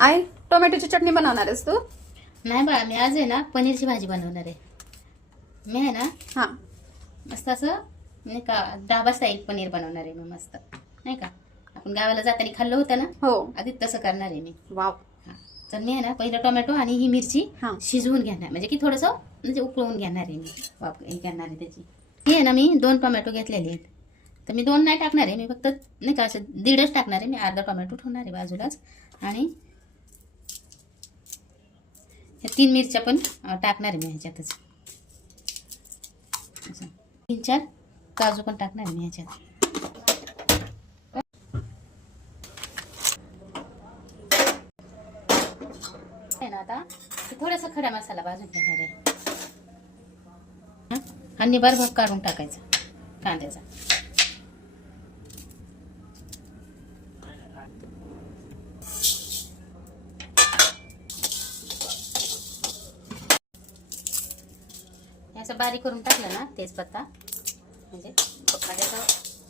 आई, टोमॅटोची चटणी बनवणार आहेस तू? नाही बाळा, मी आज आहे ना पनीरची भाजी बनवणार आहे. मी आहे ना हा. मस्त असं नाही का ढाबा स्टाईल पनीर बनवणार आहे मी मस्त. नाही का आपण गावाला जाताना खाल्लं होतं ना, हो. आधी तसं करणार आहे मी. वाव. हा. तर मी आहे ना पहिलं टोमॅटो आणि ही मिरची हा. शिजवून घेणार, म्हणजे की थोडंसं म्हणजे उकळवून घेणार आहे मी. हे करणार आहे त्याची. ही आहे ना मी 2 टोमॅटो घेतलेले आहेत. तर मी 2 नाही टाकणार आहे, मी फक्त नाही का असं 1.5 टाकणार आहे. मी अर्धा टोमॅटो ठेवणार आहे बाजूलाच. आणि ह्या 3 मिरच्या पण टाकणार आहे मी ह्याच्यातच. 3-4 काजू पण टाकणार आहे मी ह्याच्यात. आहे ना आता थोडासा खडा मसाला भाजून घेणार आहे. हा निबार भाग काढून टाकायचा कांद्याचा. असं बारीक करून टाकलं ना तेजपत्ता, म्हणजे त्याचा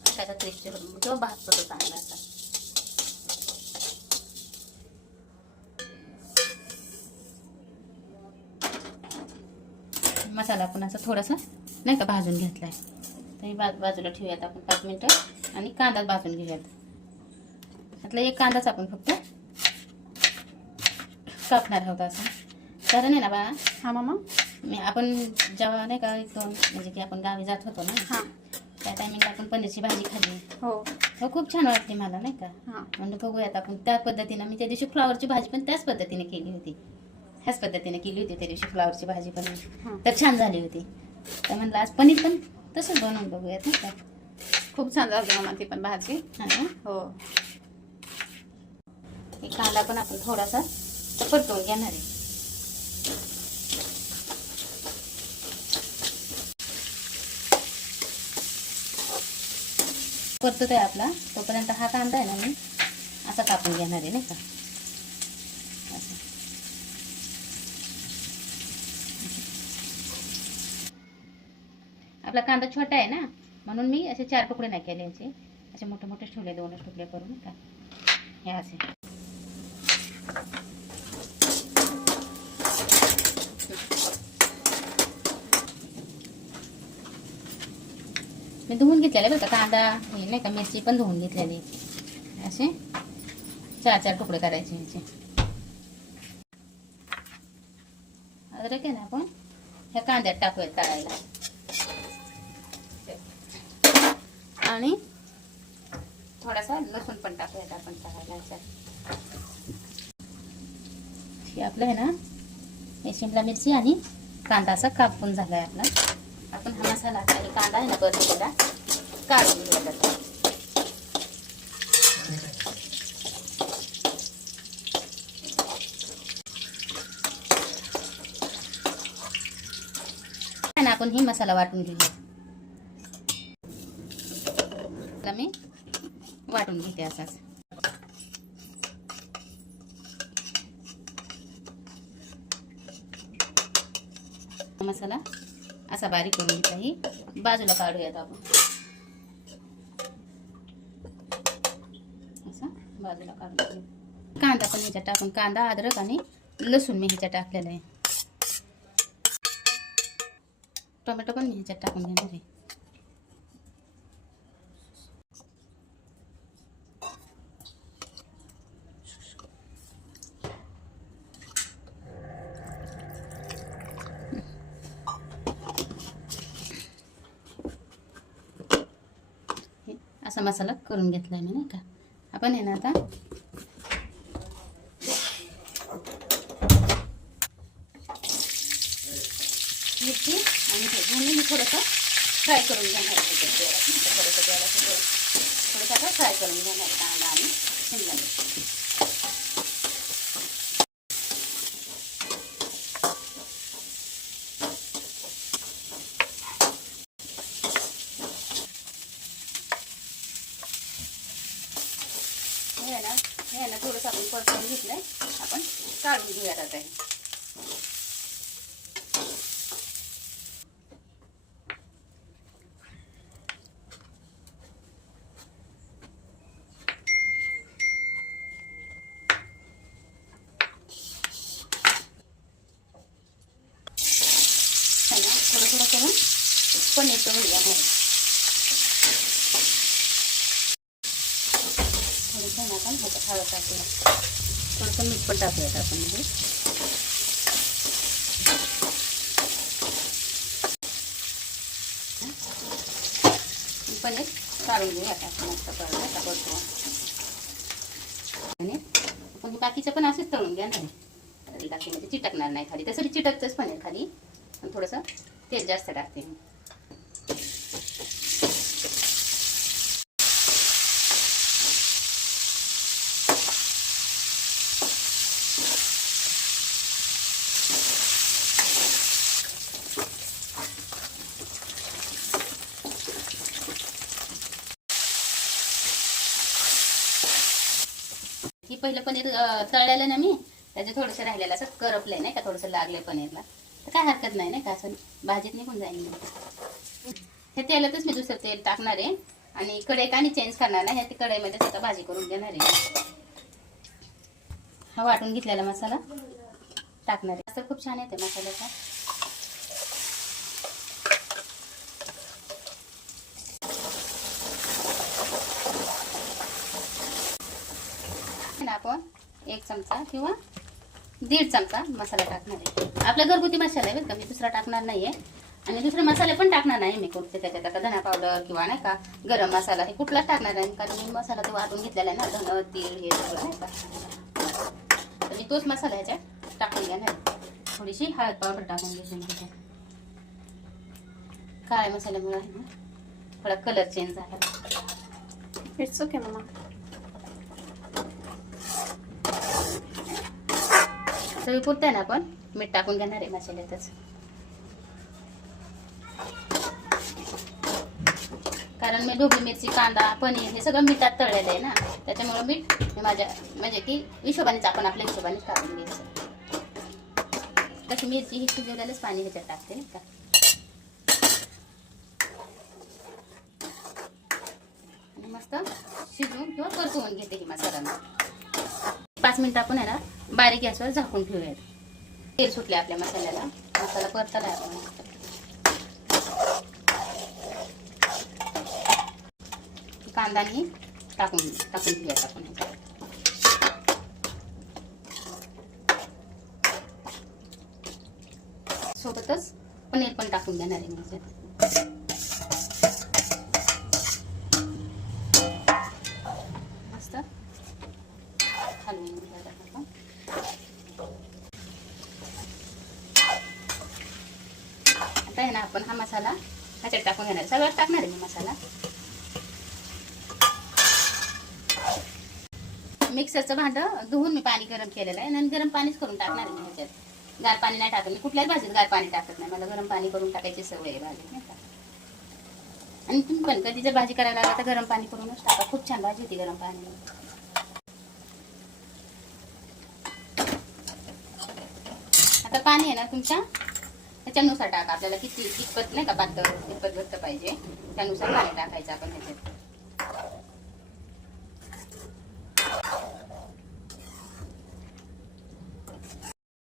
त्याचा क्रिस्पी किंवा भाजतो तो चांगला असा. मसाला आपण असं थोडासा नाही का भाजून घेतलाय. तर हे बाजूला ठेवूयात आपण 5 मिनिटं. आणि कांदा भाजून घेऊयात. त्यातला एक कांदाच आपण फक्त कापणार आहोत असं. कारण आहे ना बाळा, हा मामा, आपण जेव्हा नाही का 1-2 म्हणजे की आपण गावी जात होतो ना, हा, त्या टायमिंगला आपण पनीरची भाजी खाल्ली. हो हो, खूप छान वाटते मला नाही का. हा. म्हणजे बघूयात आपण त्या पद्धतीनं. मी त्या दिवशी फ्लावरची भाजी पण त्याच पद्धतीने केली होती. ह्याच पद्धतीने केली होती त्या दिवशी फ्लावरची भाजी पण. तर छान झाली होती. तर म्हणलं आज पनीर पण तसंच बनवून बघूयात नाही का. खूप छान झाली मामा ती पण भाजी. हा ना. हो. हे कांदा पण आपण थोडासा परतवून घेणार आहे. परततोय आपला तोपर्यंत हा कांदा आहे ना मी असा कापून घेणार आहे नाही का. आपला कांदा छोटा आहे ना, म्हणून मी असे 4 तुकडे नाही केले याचे. असे मोठे मोठे ठेवले, 2च तुकडे करून का हे असे. मी धुवून घेतलेले बरं का कांदा, हे नाही का मिरची पण धुवून घेतलेली. असे 4-4 तुकडे करायचे याचे. अद्रक आहे ना आपण ह्या कांद्यात टाकूयात तळायला. आणि थोडासा लसूण पण टाकूयात आपण तळायला. हे आपलं आहे ना, हे शिमला मिरची आणि कांदा असा कापून झालाय आपला. आपण हा मसाला आणि कांदा आहे ना परतलेला काढून घेऊया. आपण ही मसाला वाटून घेऊया. मी वाटून घेते असाच. मसाला असा बारीक करून घेतला. ही बाजूला काढूयात आपण. असा बाजूला काढून घेऊ. कांदा पण ह्याच्यात टाकून, कांदा अद्रक आणि लसूण मी ह्याच्यात टाकलेलं आहे. टोमॅटो पण मी ह्याच्यात टाकून घेणार आहे. असा मसाला करून घेतलाय मी नाही का. आपण आहे ना आता मिरची आणि हे मी थोडंसं फ्राय करून घेणार आहे. थोडंसं आता फ्राय करून घेणार कांदा आणि शिमला मिरची. हे ना थोडंसं आपण परतवून घेतलंय. आपण काढून घेऊयात आता हे. आहे ना थोडं थोडं करून पनीर तळून घेणार आहे. थोडंसं ना आपण ह्याच्यात हळद टाकूया, थोडंसं मीठ पण टाकूयात आपण म्हणजे पनीर काढून घेऊया आता मस्त परतो. आणि आपण बाकीचं पण असंच तळून घ्या नाही बाकी म्हणजे चिटकणार नाही खाली, तसं चिटकतंच पनीर खाली. पण थोडंसं तेल जास्त टाकते मी. ही पहिलं पनीर तळलेलं ना मी, त्याचे थोडंसं राहिलेलं असं करपलंय नाही का, थोडंसं लागलंय पनीरला, तर काय हरकत नाही नाही का, असं भाजीत निघून जाईल. हे तेलातच मी दुसरं तेल टाकणार आहे आणि कढई आणि चेंज करणार नाही, ह्या कढईमध्येच आता भाजी करून घेणार आहे. हा वाटून घेतलेला मसाला टाकणार आहे. असं खूप छान येते मसाल्याचा. आपण 1 चमचा किंवा 1.5 चमचा मसाला टाकणार आहे. आपला घरगुती मसाला आहे बरं का, मी दुसरा टाकणार नाहीये. आणि दुसरे मसाले पण टाकणार नाही मी कोणते त्याच्यात, आता धना पावडर किंवा नाही का गरम मसाला हे कुठलाच टाकणार नाही, कारण मी मसाला तो वाटून घेतलेला आहे ना, धन तीळ हे सगळं नाही का. तर मी तोच मसाला ह्याच्यात टाकून घेणार. थोडीशी हळद पावडर टाकून घेऊन त्याच्यात. काळ्या मसाल्यामुळे आहे ना थोडा कलर चेंज झाला. It's okay mamma. चवीपुरतं आहे ना आपण मीठ टाकून घेणार आहे मसाल्यातच, कारण मी ढोबळी मिरची कांदा पनीर हे सगळं मिठात तळलेलं आहे ना, त्याच्यामुळे मीठ हे माझ्या म्हणजे की हिशोबानेच आपण आपल्या हिशोबानेच टाकून घ्यायचं. तशी मिरची ही शिजवलेलंच पाणी ह्याच्यात टाकते नाही का. आणि मस्त शिजवून किंवा परतवून घेते ही मसाला. 5 मिनिटं आपण आहे ना बारीक गॅसवर झाकून ठेवूयात. तेल सुटले आपल्या मसाल्याला, मसाला परतला आहे आपण. कांदानी टाकून घेऊयात आपण. सोबतच पनीर पण टाकून घेणार आहे मी. मस्त हलवून घेऊयात आपण. आता आहे ना आपण हा मसाला ह्याच्यात टाकून घेणार, सगळं टाकणार आहे मी मसाला. मिक्सरचं भांडं धुवून मी पाणी गरम केलेलं आहे आणि गरम पाणीच करून टाकणार आहे मी ह्याच्यात. गार पाणी नाही टाकत मी, कुठल्याच भाजीत गार पाणी टाकत नाही, मला गरम पाणी करून टाकायची सवय आहे भाजीत नाही का. आणि तुम्ही पण कधी जर भाजी करायला लागला तर गरम पाणी करूनच टाका, खूप छान भाजी होती गरम पाणी. आता पाणी आहे ना तुमच्या त्याच्यानुसार टाका, आपल्याला कितपत नाही का पातळ कितपत घट्ट पाहिजे त्यानुसार पाणी टाकायचं आपण ह्याच्यात.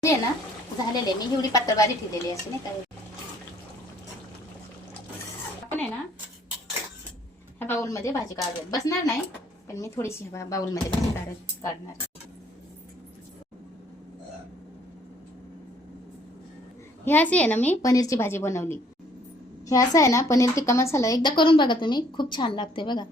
हे ना झालेले मी एवढी पातळ भाजी ठेवलेली अशी नाही काय. आपण आहे ना ह्या बाउल मध्ये भाजी काढूयात, बसणार नाही पण मी थोडीशी बाउल मध्ये भाजी काढणार. हे अशी आहे ना मी पनीरची भाजी बनवली. हे असं आहे ना पनीर टिक्का मसाला एकदा करून बघा तुम्ही, खूप छान लागते बघा.